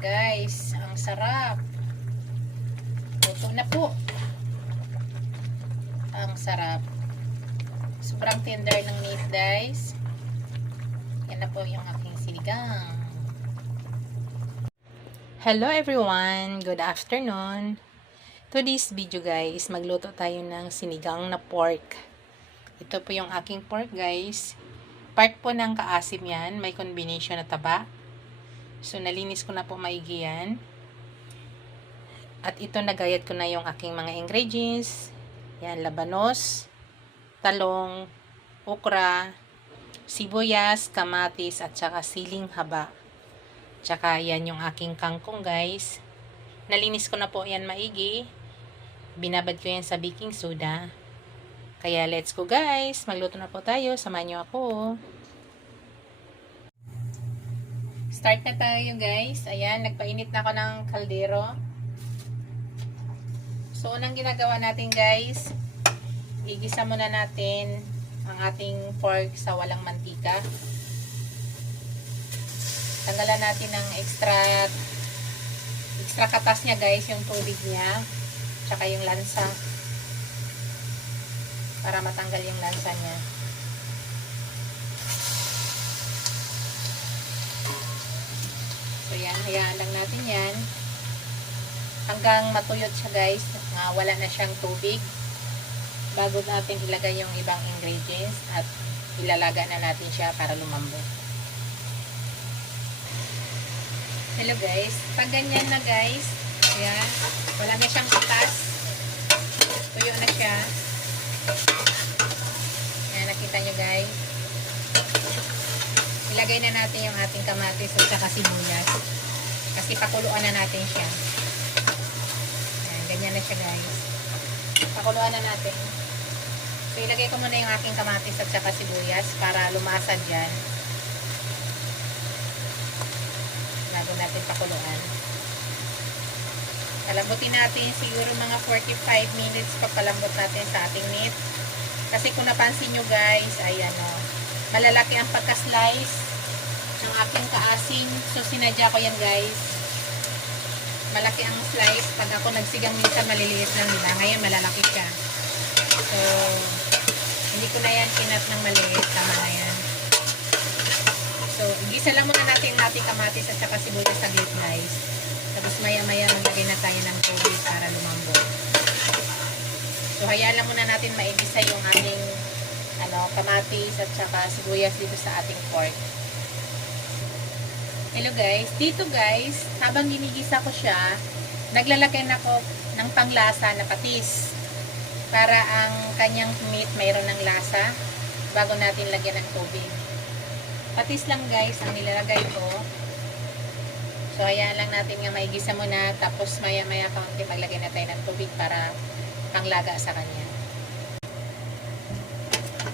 Guys, ang sarap. Luto na po. Ang sarap. Sobrang tender ng meat, guys. Yan na po yung aking sinigang. Hello everyone! Good afternoon! Today's video, guys, magluto tayo ng sinigang na pork. Ito po yung aking pork, guys. Part po ng kaasim yan. May combination na taba. So, nalinis ko na po maigi yan. At ito, nagayat ko na yung aking mga ingredients. Yan, labanos, talong, okra, sibuyas, kamatis, at saka siling haba. Tsaka yan yung aking kangkong, guys. Nalinis ko na po yan maigi. Binabad ko yan sa baking soda. Kaya let's go, guys. Magluto na po tayo. Samahan niyo ako. Start na tayo, guys. Ayan, nagpainit na ako ng kaldero. So, unang ginagawa natin, guys, igisa muna natin ang ating pork sa walang mantika. Tanggalan natin ng extra katas niya, guys, yung tubig niya, tsaka yung lansa, para matanggal yung lansa niya. So, yan, hayaan lang natin yan hanggang matuyot siya, guys, na wala na siyang tubig, bago natin ilagay yung ibang ingredients at ilalaga na natin siya para lumambot. Hello, guys, pag ganyan na, guys, ayan, wala na siyang katas, tuyo na siya. Ayan, nakita nyo, guys. Ilagay na natin yung ating kamatis at saka sibuyas. Kasi pakuluan na natin siya. Ayan, ganyan na siya, guys. Pakuluan na natin. So, ilagay ko muna yung aking kamatis at saka sibuyas para lumasad yan. Bago natin pakuluan. Palambutin natin siguro mga 45 minutes papalambot natin sa ating meat. Kasi kung napansin nyo, guys, ayan o. Malalaki ang pagka-slice ng aking kaasim. So, sinadya ko yan, guys. Malaki ang slice. Pag ako nagsigang minsan, maliliit lang nila. Ngayon, malalaki siya. So, hindi ko na yan pinat ng maliit. Tama na yan. So, igisa lang muna natin ang ating kamatis at saka sibuyas sa saglit, guys. Tapos, maya-maya, maglagay na tayo ng tubig para lumambot. So, hayaan lang muna natin maigisa yung ating kamatis at saka sibuyas dito sa ating pork. Hello, guys. Dito, guys, habang ginigisa ko siya, naglalagay na ako ng panglasa na patis para ang kanyang meat mayroon ng lasa bago natin lagyan ng tubig. Patis lang, guys, ang nilalagay ko. So, hayaan lang natin nga maigisa muna, tapos maya-maya kaunti maglagay na tayo ng tubig para panglaga sa kanya.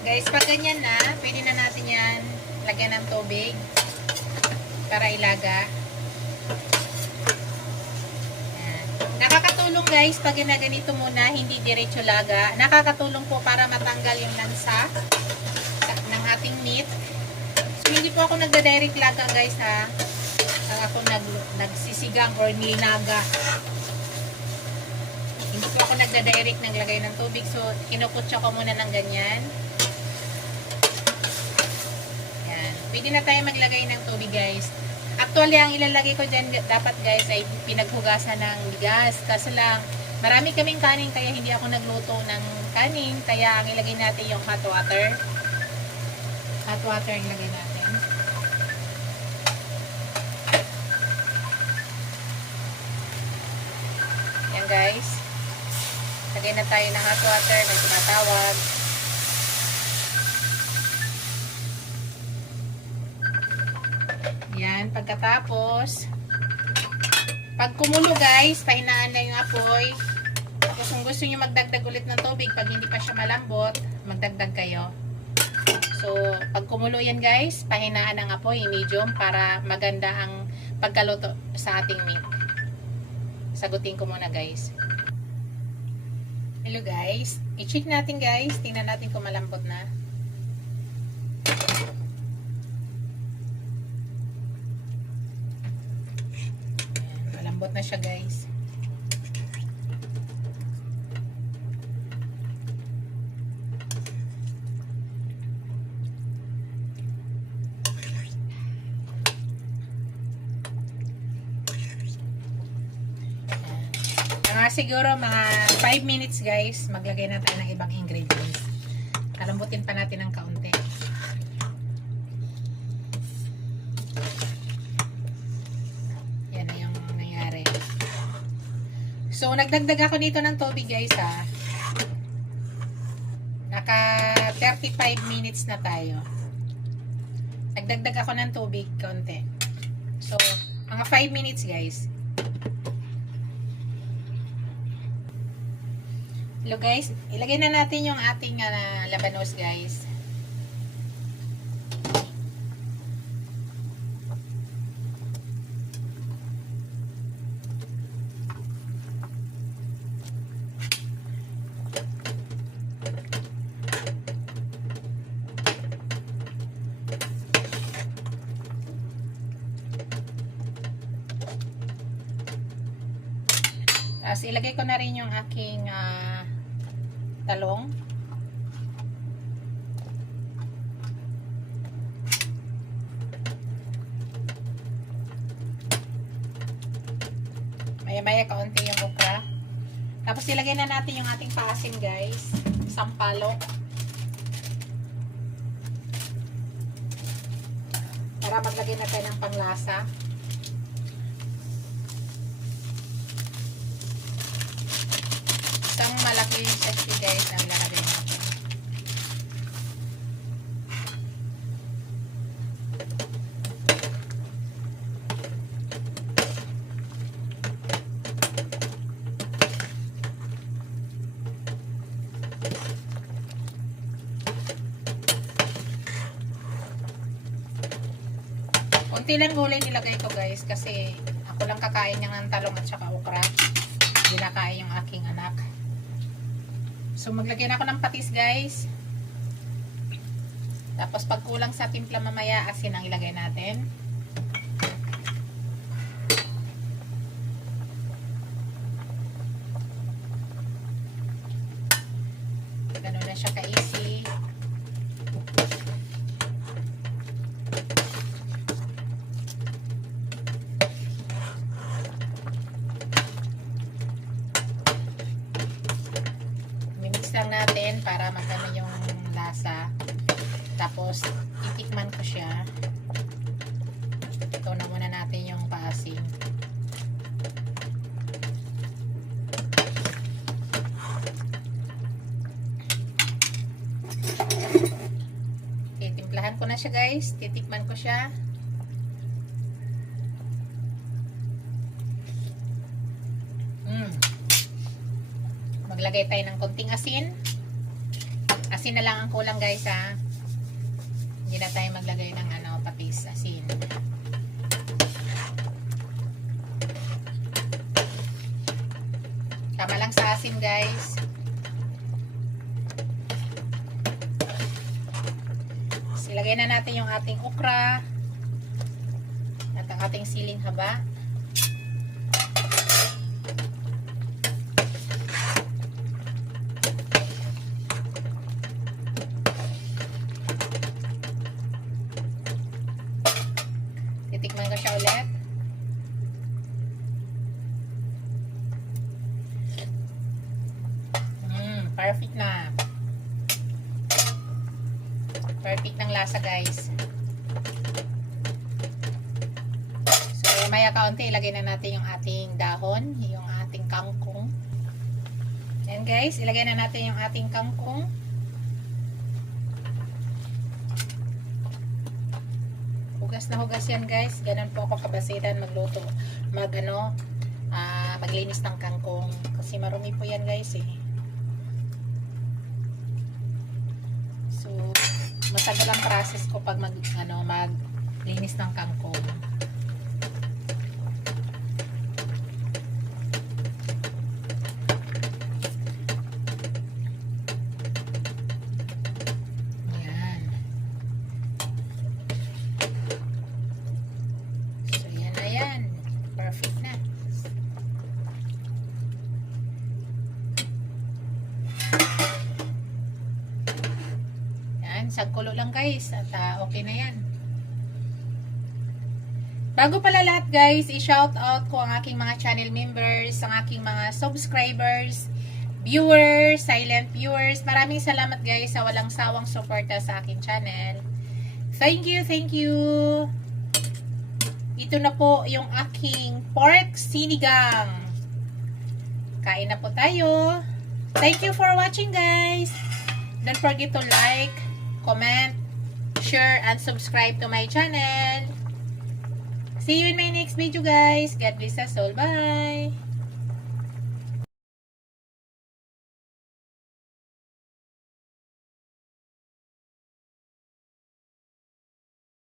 Guys, pag ganyan na, pwede na natin yan lagyan ng tubig para ilaga. Yan. Nakakatulong, guys, pag ginaganito muna, hindi diretso laga. Nakakatulong po para matanggal yung lansa ng ating meat. So, hindi po ako nagda-direct laga, guys, ha. Ako nagsisigang or nilinaga. Hindi po ako nagda-direct naglagay ng tubig. So, kinukutsa ko muna ng ganyan. Pwede na tayo maglagay ng tubig, guys. Actually, ang ilalagay ko dyan dapat, guys, ay pinaghugasan ng bigas. Kaso lang, marami kaming kanin kaya hindi ako nagluto ng kanin. Kaya ang ilagay natin yung hot water. Hot water ang ilagay natin. Yan, guys. Lagay na tayo ng hot water. May tumatawag. Yan, pagkatapos, pag kumulo, guys, pahinaan na yung apoy. Tapos kung gusto nyo magdagdag ulit ng tubig, pag hindi pa siya malambot, magdagdag kayo. So, pag kumulo yan, guys, pahinaan ang apoy, medium, para maganda ang pagkaluto sa ating meat. Sagutin ko muna, guys. Hello, guys. I-check natin, guys. Tingnan natin kung malambot na. malambot na siya guys. Siguro mga 5 minutes guys, maglagay na tayo ng ibang ingredients. Kalambutin pa natin ng kaunti. Yan na yung nangyari. So, nagdagdag ako dito ng tubig guys ha. Naka 35 minutes na tayo. Nagdagdag ako ng tubig kaunti. So, mga 5 minutes guys. Hello guys, ilagay na natin yung ating labanos guys. Tapos ilagay ko na rin yung aking talong. Maya-maya kaunti yung okra. Tapos ilagay na natin yung ating paasim guys. Sampalok. Para maglagay na tayo ng panglasa. Isang malaki yung sachet guys ang lalagay natin. Kunti lang gulay nilagay ko guys kasi ako lang kakain niya ng talong at saka okra. Hindi na kaya yung aking anak. So, maglagay na ako ng patis, guys. Tapos, pag kulang sa timpla mamaya, asin ang ilagay natin. Ganun na siya ka-easy. Lang natin para magano yung lasa. Tapos titikman ko siya. Ito na muna natin yung paasim. Titimplahan ko na siya guys. Titikman ko siya. Maglagay tayo ng konting asin. Asin na lang ang kulang guys ha. Hindi na tayo maglagay ng patis, asin. Tama lang sa asin guys. Ilagay na natin yung ating okra at ang ating siling haba. Titikman ko siya ulit. Perfect na. Perfect ng lasa guys. So maya kaunti ilagay na natin yung ating dahon, yung ating kangkong. Yan guys, ilagay na natin yung ating kangkong. Hugas na hugas yan guys. Ganun po ako kabasitan magluto. Maglinis ng kangkong. Kasi marumi po yan guys eh. So, matagal ang process ko pag maglinis ng kangkong. Perfect na. Isang kulo lang guys at okay na yan. Bago pala lahat guys, i-shout out ko ang aking mga channel members, ang aking mga subscribers, viewers, silent viewers. Maraming salamat guys sa walang sawang suporta sa aking channel. Thank you, thank you. Ito na po yung aking pork sinigang. Kain na po tayo. Thank you for watching guys. Don't forget to like, comment, share, and subscribe to my channel. See you in my next video guys. God bless us all. Bye!